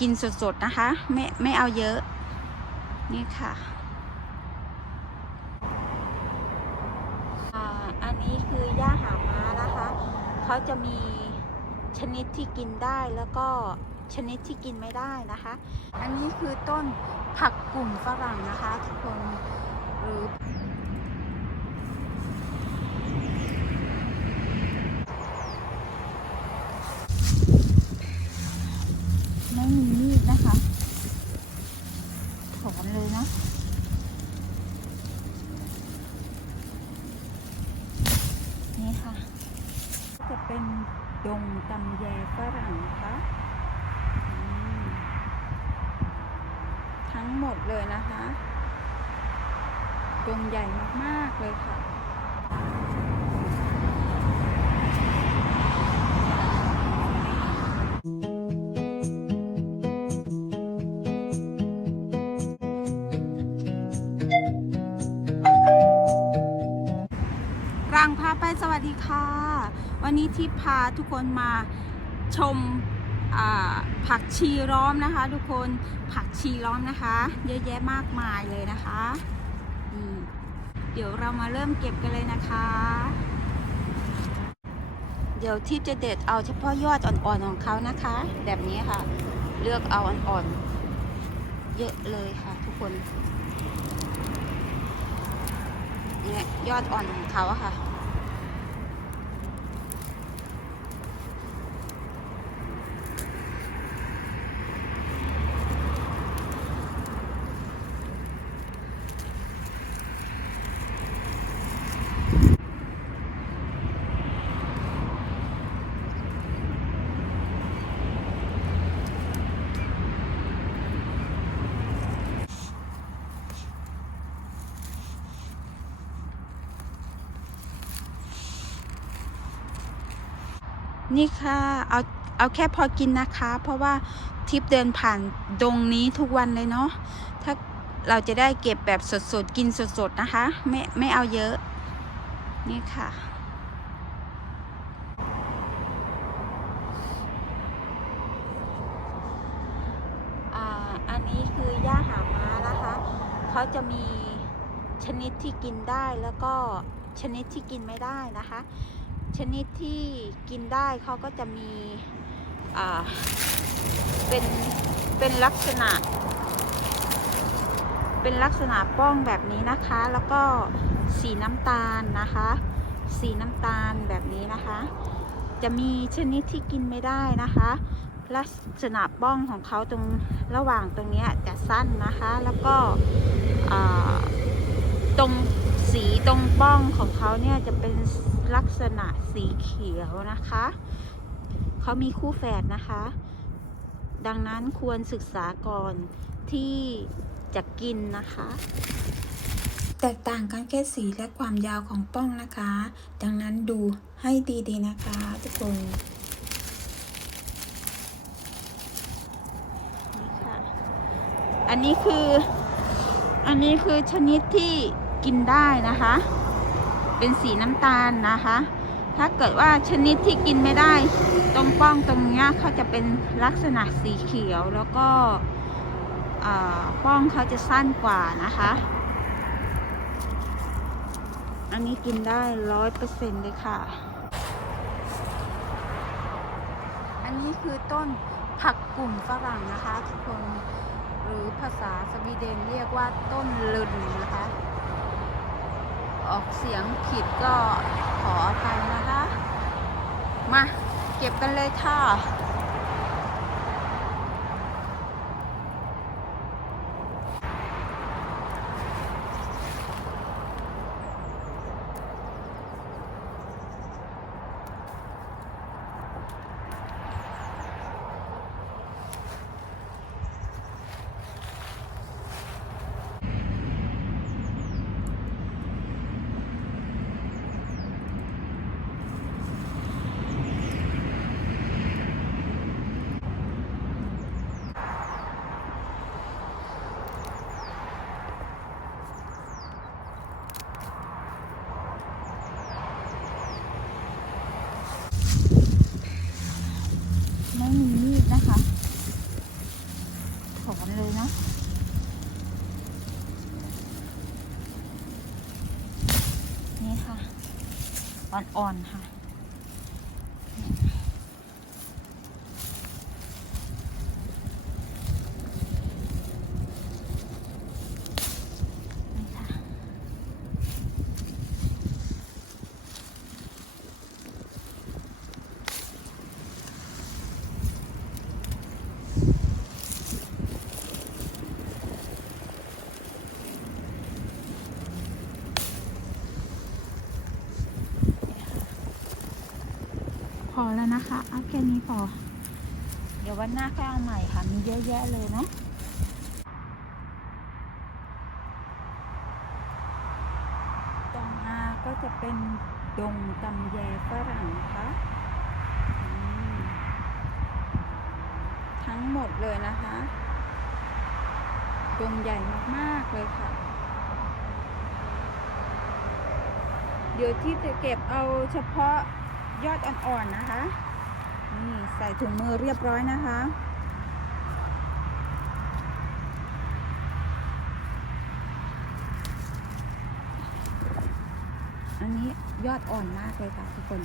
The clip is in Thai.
กินสดๆนะคะ ไม่ไม่เอาเยอะ นี่ค่ะอันนี้คือย่าหาม้านะคะ เขาจะมีชนิดที่กินได้แล้วก็ชนิดที่กินไม่ได้นะคะ อันนี้คือต้นผักกลุ่มฝรั่งนะคะทุกคนหรือ ไม่มีมีด นะคะถอนเลยนะนี่ค่ะ จะเป็นดงตำแยฝรั่งนะคะทั้งหมดเลยนะคะดงใหญ่มาก ๆ เลยค่ะ ค่ะ วันนี้ที่พาทุกคนมาชมผักชีล้อมนะคะ ทุกคนผักชีล้อมนะคะ เยอะแยะมากมายเลยนะคะนี่เดี๋ยวเรามาเริ่มเก็บกันเลยนะคะ เดี๋ยวทิพย์จะเด็ดเอาเฉพาะยอดอ่อนๆของเขานะคะ แบบนี้ค่ะ เลือกเอาอ่อนๆเยอะเลยค่ะ ทุกคนเนี่ยยอดอ่อนของเขาอะค่ะ นี่ค่ะเอาเอาแค่พอกินนะคะ เพราะว่าทิปเดินผ่านดงนี้ทุกวันเลยเนาะถ้าเราจะได้เก็บแบบสดๆ กินสดๆ นะคะ ไม่ไม่เอาเยอะ นี่ค่ะอ่าอันนี้คือย่าหาม้านะคะ เขาจะมีชนิดที่กินได้แล้วก็ชนิดที่กินไม่ได้นะคะ ชนิดที่กินได้เขาก็จะมีเป็นเป็นลักษณะ เป็นลักษณะป้องแบบนี้นะคะ แล้วก็สีน้ำตาลนะคะ สีน้ำตาลแบบนี้นะคะ จะมีชนิดที่กินไม่ได้นะคะ ลักษณะป้องของเขาตรงระหว่างตรงนี้จะสั้นนะคะ แล้วก็ตรงสีตรงป้องของเขาเนี่ยจะเป็น ลักษณะสีเขียวนะคะ เขามีคู่แฝดนะคะ ดังนั้นควรศึกษาก่อนที่จะกินนะคะ แตกต่างกันแค่สีและความยาวของป้องนะคะ ดังนั้นดูให้ดีๆนะคะทุกคนนี่ค่ะอันนี้คือ อันนี้คือชนิดที่กินได้นะคะ เป็นสีน้ำตาลนะคะ ถ้าเกิดว่าชนิดที่กินไม่ได้ ตรงป้องตรงเนี้ยเขาจะเป็นลักษณะสีเขียวแล้วก็ป้องเขาจะสั้นกว่านะคะ อันนี้กินได้ร้อยเปอร์เซ็นเลยค่ะ อันนี้คือต้นผักกลุ่มฝรั่งนะคะทุกคน หรือภาษาสวีเดนเรียกว่าต้นลึนนะคะ ออกเสียงผิดก็ขออภัยนะคะ มา เก็บกันเลยค่ะ น ถอนเลยเนาะนี่ ค่ะ อ่อนๆค่ะ อแล้วนะคะเอาแค่นี้พอ เดี๋ยววันหน้าค่อยเอาใหม่ค่ะ มีเยอะแยะเลยเนาะต่อมาก็จะเป็นดงตำแยฝรั่งนะคะทั้งหมดเลยนะคะ ดงใหญ่มาก ๆ เลยค่ะเดี๋ยวที่จะเก็บเอาเฉพาะ ยอดอ่อนๆนะคะ นี่ใส่ถุงมือเรียบร้อยนะคะอันนี้ยอดอ่อนมากเลยค่ะทุกคน